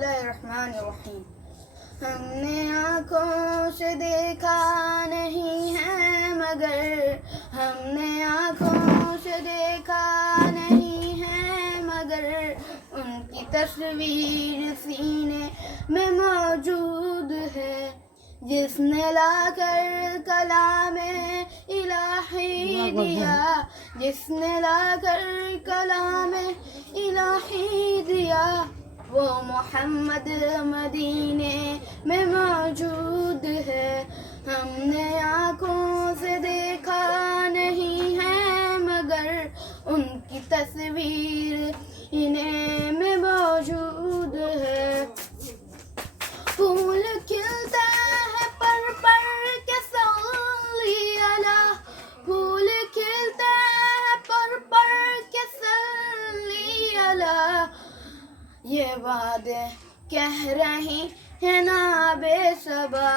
اللہ الرحمن الرحیم. ہم نے آنکھوں سے دیکھا نہیں ہے مگر ہم نے آنکھوں سے دیکھا نہیں ہے مگر ان کی تصویر سینے میں موجود ہے. جس نے لا کر کلام الہی دیا جس نے لا کر کلام الہی دیا وہ محمد مدینے میں موجود ہے. ہم نے آنکھوں سے دیکھا نہیں ہے مگر ان کی تصویر انہیں میں موجود ہے. پھول کھلتا ہے پر کے صلی اللہ پھول کھلتا ہے پر کے صلی اللہ. یہ باتیں کہہ رہی ہیں ناب صبا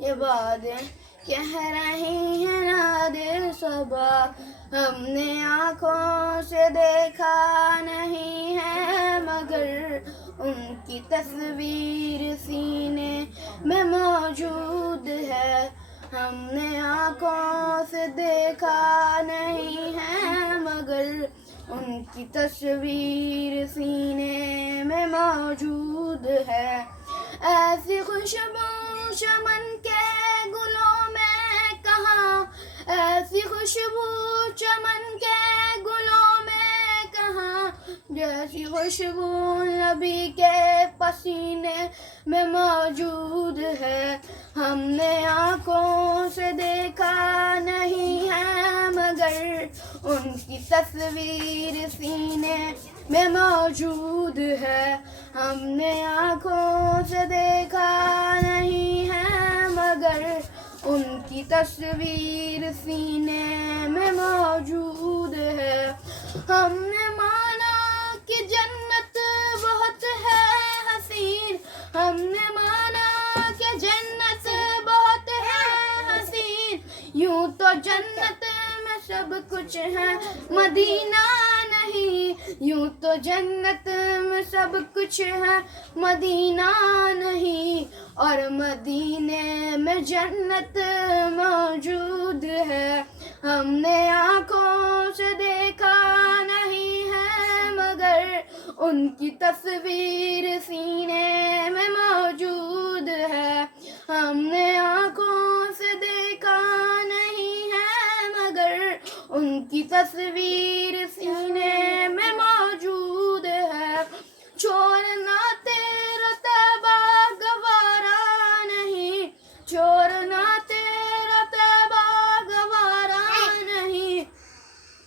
یہ باتیں کہہ رہی ہیں ناب صبا. ہم نے آنکھوں سے دیکھا نہیں ہے مگر ان کی تصویر سینے میں موجود ہے. ہم نے آنکھوں سے دیکھا نہیں ہے مگر ان کی تصویر سینے میں موجود ہے. ایسی خوشبو چمن کے گلوں میں کہاں ایسی خوشبو چمن کے گلوں میں کہاں جیسی خوشبو نبی کے پسینے میں موجود ہے. ہم نے آنکھوں سے دیکھا نہیں ہے مگر ان کی تصویر سینے میں موجود ہے. ہم نے آنکھوں سے دیکھا نہیں ہے مگر ان کی تصویر سینے میں موجود ہے. ہم نے مانا کہ جنت بہت ہے حسین ہم نے مانا کہ جنت بہت ہے حسین. یوں تو جنت میں سب کچھ ہے مدینہ نہیں یوں تو جنت میں سب کچھ ہے مدینہ نہیں اور مدینے میں جنت موجود ہے. ہم نے آنکھوں سے دیکھا نہیں ہے مگر ان کی تصویر سینے میں موجود ہے. ہم نے آنکھوں سے دیکھا نہیں ہے مگر ان کی تصویر سینے میں موجود ہے. چھوڑنا تیرا طیبہ گوارا نہیں چھوڑنا تیرا طیبہ گوارا نہیں.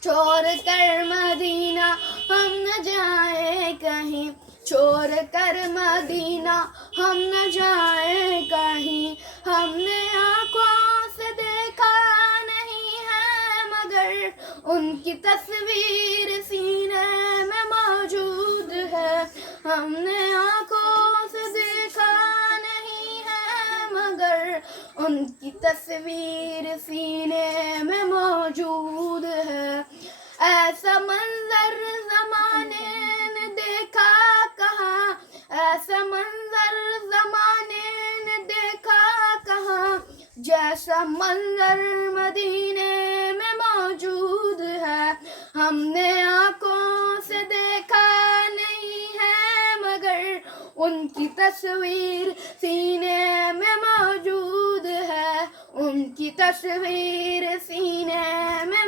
چھوڑ کر مدینہ ہم نہ جائیں کہیں چھوڑ کر مدینہ ہم نہ جائیں کہیں. ہم نے آنکھوں سے دیکھا نہیں ہے مگر ان کی تصویر سینے میں موجود ہے. ہم نے آنکھوں سے دیکھا نہیں ہے مگر ان کی تصویر سینے میں موجود ہے. ایسا منظر زمانے نے دیکھا کہاں ایسا منظر زمانے نے دیکھا کہاں جیسا منظر مدینے میں موجود ہے. ہم نے آنکھوں سے دیکھا نہیں ہے مگر ان کی تصویر سینے میں موجود ہے ان کی تصویر سینے میں